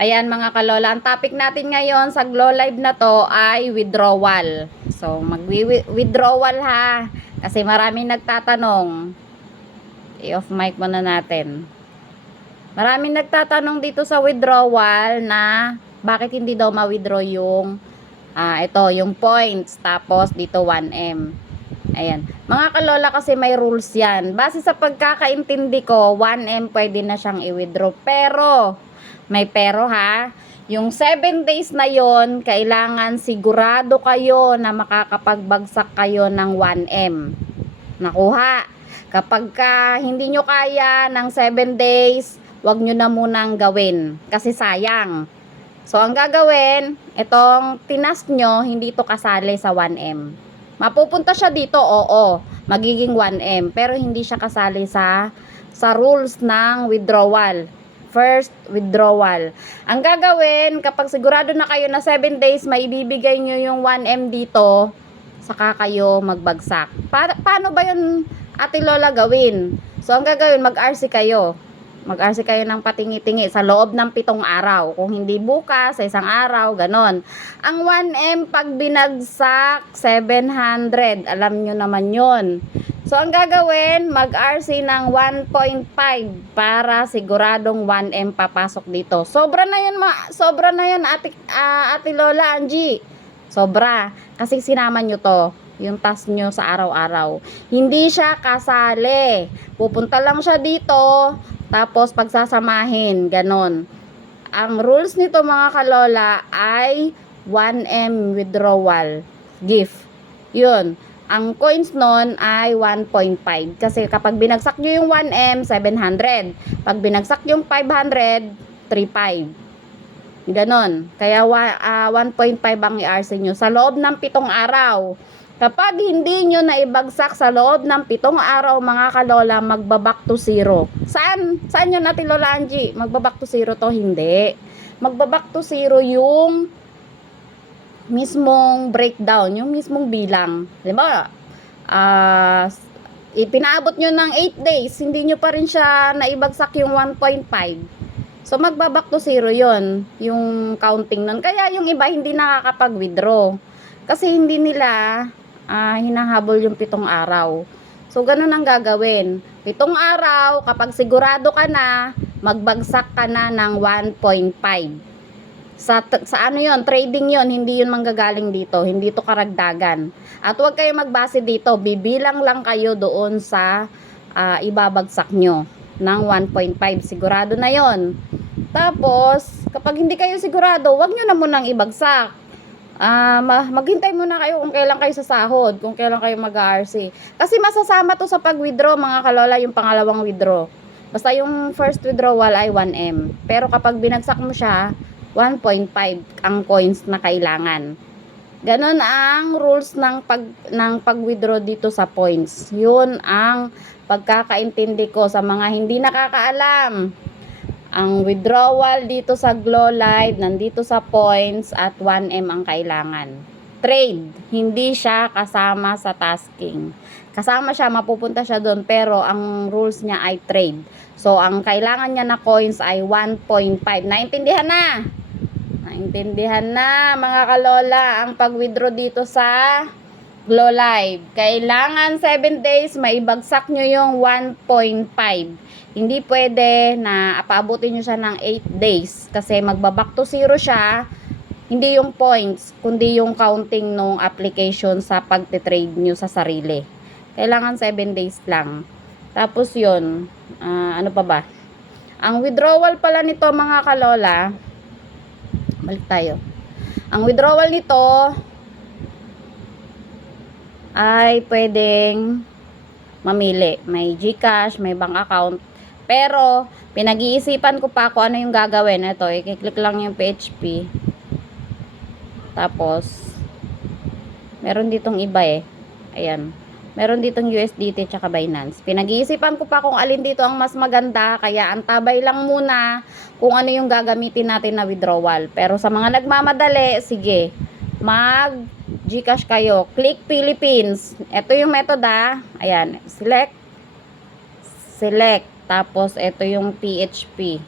Ayan mga kalola, ang topic natin ngayon sa Glow Live na to ay withdrawal. So, mag-withdrawal ha. Kasi maraming nagtatanong. I-off mic muna natin. Maraming nagtatanong dito sa withdrawal na bakit hindi daw ma-withdraw yung ito, yung points. Tapos dito 1M. Ayan. Mga kalola kasi may rules yan. Base sa pagkakaintindi ko, 1M pwede na siyang i-withdraw. Pero, may pero ha. Yung 7 days na yon, kailangan sigurado kayo na makakapagbagsak kayo ng 1M. Nakuha. Kapag hindi nyo kaya ng 7 days, wag nyo na munang gawin. Kasi sayang. So, ang gagawin, itong tinas nyo, hindi to kasali sa 1M. Mapupunta siya dito, oo. Magiging 1M. Pero hindi siya kasali sa rules ng withdrawal. First, withdrawal. Ang gagawin, kapag sigurado na kayo na 7 days, maibibigay nyo yung 1M dito, saka kayo magbagsak. Paano ba yun, Ate Lola, gawin? So, ang gagawin, mag-RC kayo. Mag-RC kayo ng patingi-tingi sa loob ng 7 araw. Kung hindi bukas, sa isang araw, ganon. Ang 1M, pag binagsak, 700. Alam nyo naman yon. So, ang gagawin, mag-RC ng 1.5 para siguradong 1M papasok dito. Sobra na yun, Ate Lola, Angie. Sobra. Kasi sinama nyo to, yung task nyo sa araw-araw. Hindi siya kasali. Pupunta lang siya dito, tapos pagsasamahin, ganon. Ang rules nito mga kalola ay 1M withdrawal gift. Yun. Ang coins nun ay 1.5. Kasi kapag binagsak nyo yung 1M, 700. Pag binagsak yung 500, 3.5. Ganon. Kaya 1.5 ang i-RC nyo sa loob ng 7 araw. Kapag hindi nyo naibagsak sa loob ng 7 araw, mga kalola, magbaback to zero. Saan? Saan yun, Ate Lola Angie? Magbaback to zero to? Hindi. Magbaback to zero yung mismong breakdown, yung mismong bilang. Diba? Ipinaabot nyo ng 8 days, hindi nyo pa rin siya naibagsak yung 1.5. So, magbaback to zero yon yung counting nun. Kaya yung iba hindi nakakapag-withdraw. Kasi hindi nila hinahabol yung 7 araw. So, ganun ang gagawin. 7 araw, kapag sigurado ka na, magbagsak ka na ng 1.5. Sa ano yon, trading yon, hindi yun manggagaling dito, hindi to karagdagan. At huwag kayo magbase dito, bibilang lang kayo doon sa ibabagsak nyo ng 1.5, sigurado na yon. Tapos kapag hindi kayo sigurado, huwag nyo na munang ibagsak. Maghintay muna kayo kung kailan kayo sasahod, kung kailan kayo mag-RC. Kasi masasama to sa pag-withdraw mga kalola, yung pangalawang withdraw. Basta yung first withdrawal ay 1M. Pero kapag binagsak mo siya, 1.5 ang coins na kailangan. Ganon ang rules ng pag-withdraw dito sa points. Yun ang pagkakaintindi ko sa mga hindi nakakaalam. Ang withdrawal dito sa Glow Live, nandito sa points at 1M ang kailangan. Trade, hindi siya kasama sa tasking. Kasama siya, mapupunta siya doon, pero ang rules niya ay trade. So, ang kailangan niya na coins ay 1.5. Naintindihan na? Naintindihan na, mga kalola, ang pag-withdraw dito sa Glow Live. Kailangan 7 days, maibagsak nyo yung 1.5. Hindi pwede na paabutin nyo siya ng 8 days. Kasi magbaback to zero siya. Hindi yung points, kundi yung counting ng application sa pagtitrade nyo sa sarili. Kailangan 7 days lang. Tapos yun, ano pa ba? Ang withdrawal pala nito mga kalola, balik tayo. Ang withdrawal nito ay pwedeng mamili. May GCash, may bank account. Pero, pinag-iisipan ko pa kung ano yung gagawin. Ito, i-click lang yung PHP. Tapos, meron ditong iba eh. Ayan. Meron ditong USDT tsaka Binance. Pinag-iisipan ko pa kung alin dito ang mas maganda. Kaya, antabay lang muna kung ano yung gagamitin natin na withdrawal. Pero sa mga nagmamadali, sige, mag-GCash kayo. Click Philippines. Ito yung method Ayan. Select. Tapos, ito yung PHP.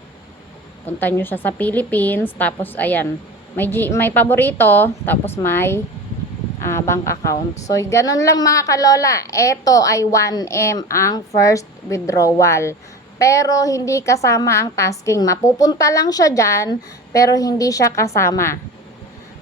Punta nyo siya sa Philippines, tapos ayan, may paborito, tapos may bank account. So, ganun lang mga kalola. Ito ay 1M ang first withdrawal. Pero hindi kasama ang tasking. Mapupunta lang siya dyan, pero hindi siya kasama.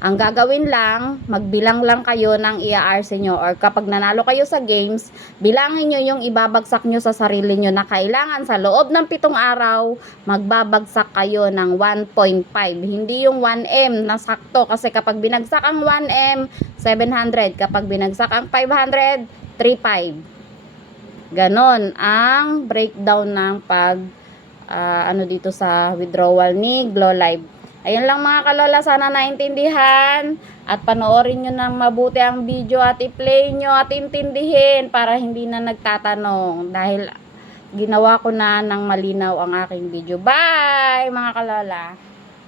Ang gagawin lang, magbilang lang kayo ng i-ARC nyo, or kapag nanalo kayo sa games, bilangin nyo yung ibabagsak nyo sa sarili nyo na kailangan sa loob ng 7 araw, magbabagsak kayo ng 1.5. Hindi yung 1M na sakto, kasi kapag binagsak ang 1M, 700. Kapag binagsak ang 500, 3.5. Ganon ang breakdown ng ano dito sa withdrawal ni Glow Live. Ayun lang mga kalola, sana naintindihan at panoorin nyo ng mabuti ang video at i-play nyo at intindihin para hindi na nagtatanong, dahil ginawa ko na ng malinaw ang aking video. Bye mga kalola!